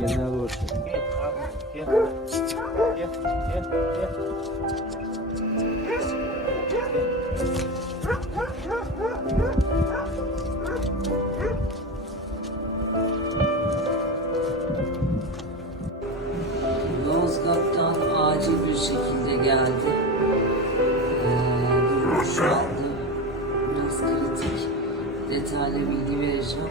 Yanına doğru çek. Gel abi, gel. Gel, gel, gel. Yozgat'tan acil bir şekilde geldi. Durum şu anda biraz kritik. Detaylı bilgi vereceğim.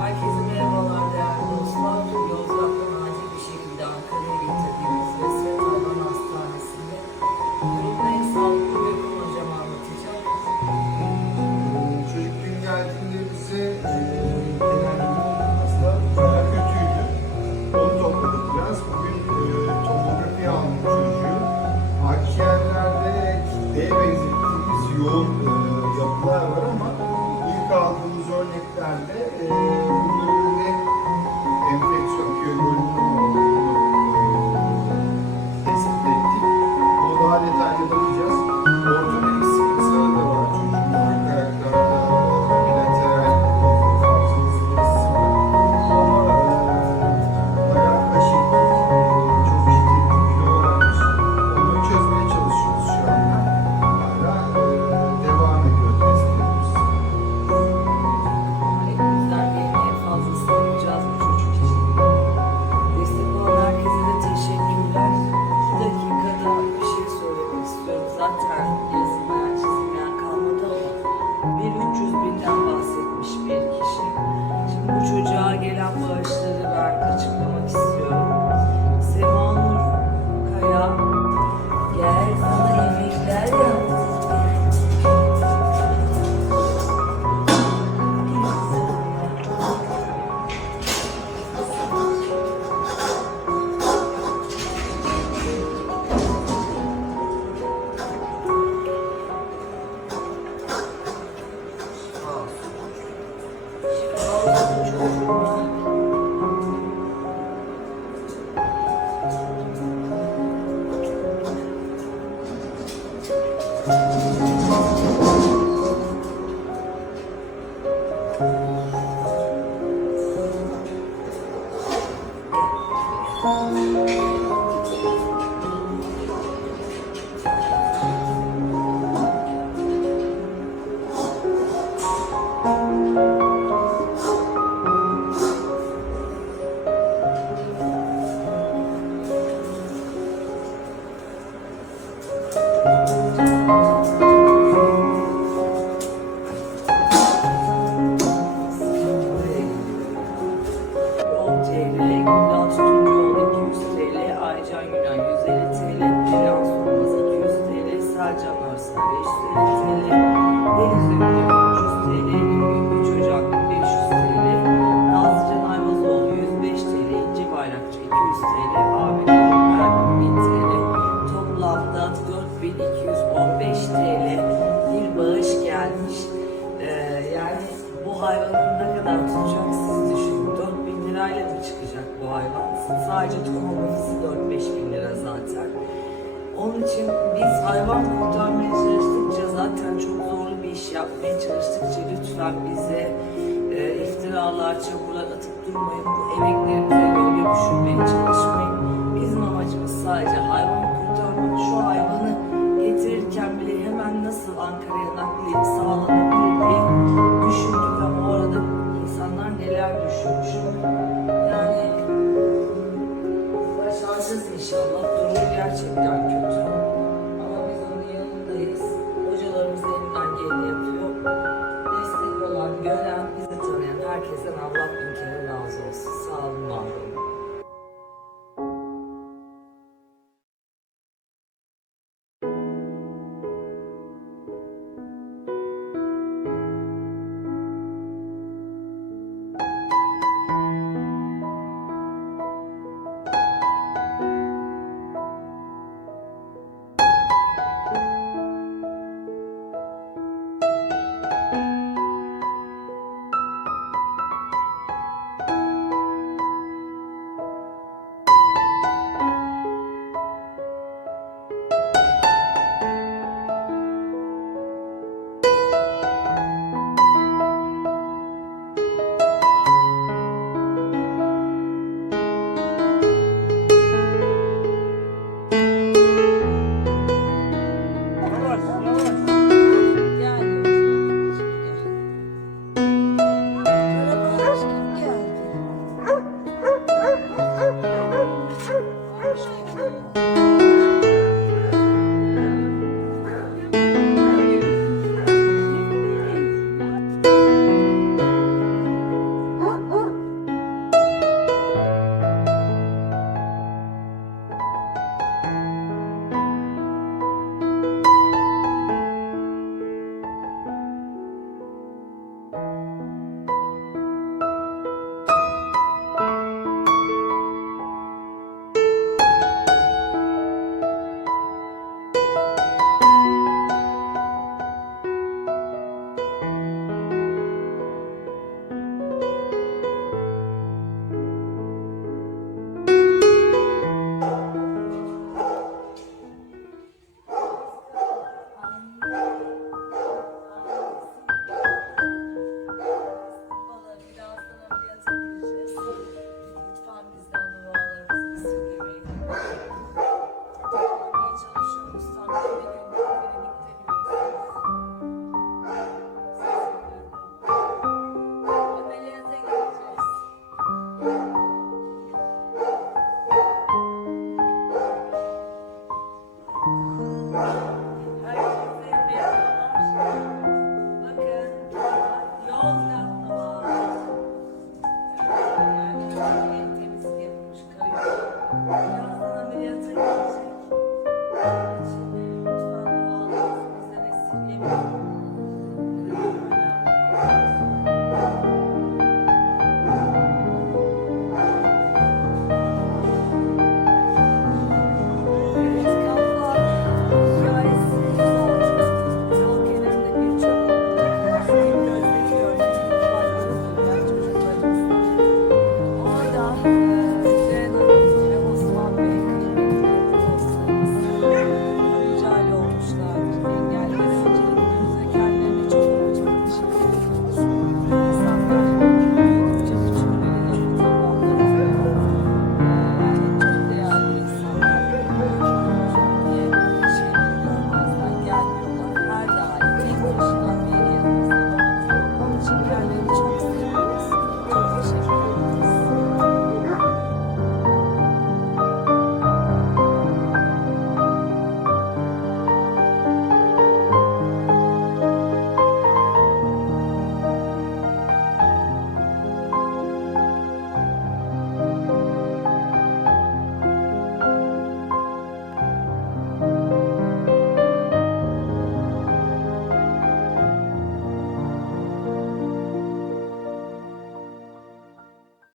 Herkese merhabalar değerli dostlar. Yozgat'tan acil bir şekilde Ankara'ya getirdiğimiz Vesret Alan Hastanesi'nde durumda en sağlıklı ve yakın hocam anlatacak. Çocuk dün geldiğinde bize genel hasta bayağı kötüydü. Onu topladık biraz. Bugün tomografi aldık çocuğu. Akciğerlerde kitleye benzettiğimiz yoğun yapılar var ama ilk aldığımız örneklerde bunların ne enfeksiyon köylülüğünün olduğunu tespit ettik. Bunu daha detaylı bakacağız. Ortopedik sıkıntıları da var çocuğun. Arka ayaklarda bilateral fazla hızlı hissi var. Ama bayağı kaşıklık, çok ciddi bir kilo varmış. Onu çözmeye çalışıyoruz şu anda. Hala devam ediyor testlerimiz. Elimizden gelen en fazlasını yapacağız bu çocuk için. Destek olan herkese de teşekkürler. 2 dakikada bir şey söylemek istiyorum. Zaten yazılmayan çizilmeyen kalmadı ama bir 300 binden bahsetmiş bir kişi. Şimdi bu çocuğa gelen bağışları ben açıklamak istiyorum. Sema Nur Kaya, gel sana yemekler yaptım. hayvanın ne kadar tutacak siz düşünün. 4.000 lirayla mı çıkacak bu hayvan? Sadece için biz hayvan kurtarmaya çalıştıkça, zaten çok zorlu bir iş yapmaya çalıştıkça lütfen bize iftiralar, çamurlar atıp durmayın. Bu emeklerimize gölge düşürmeye çalışmayın. Bizim amacımız sadece hayvan kurtarmak. Şu hayvanı getirirken bile hemen nasıl Ankara'ya nakliyeti sağlanabilir diye düşündük ama orada insanlar neler düşünmüş. Yani başaracağız inşallah. Durumu gerçekten kötü. Ama biz onun yanındayız. Hocalarımız elinden geleni yapıyor. Destek olan, gören, bizi tanıyan herkesten Allah bin kere razı olsun. Sağ olun, var olun. Yavaş yavaş. Gel. Gel.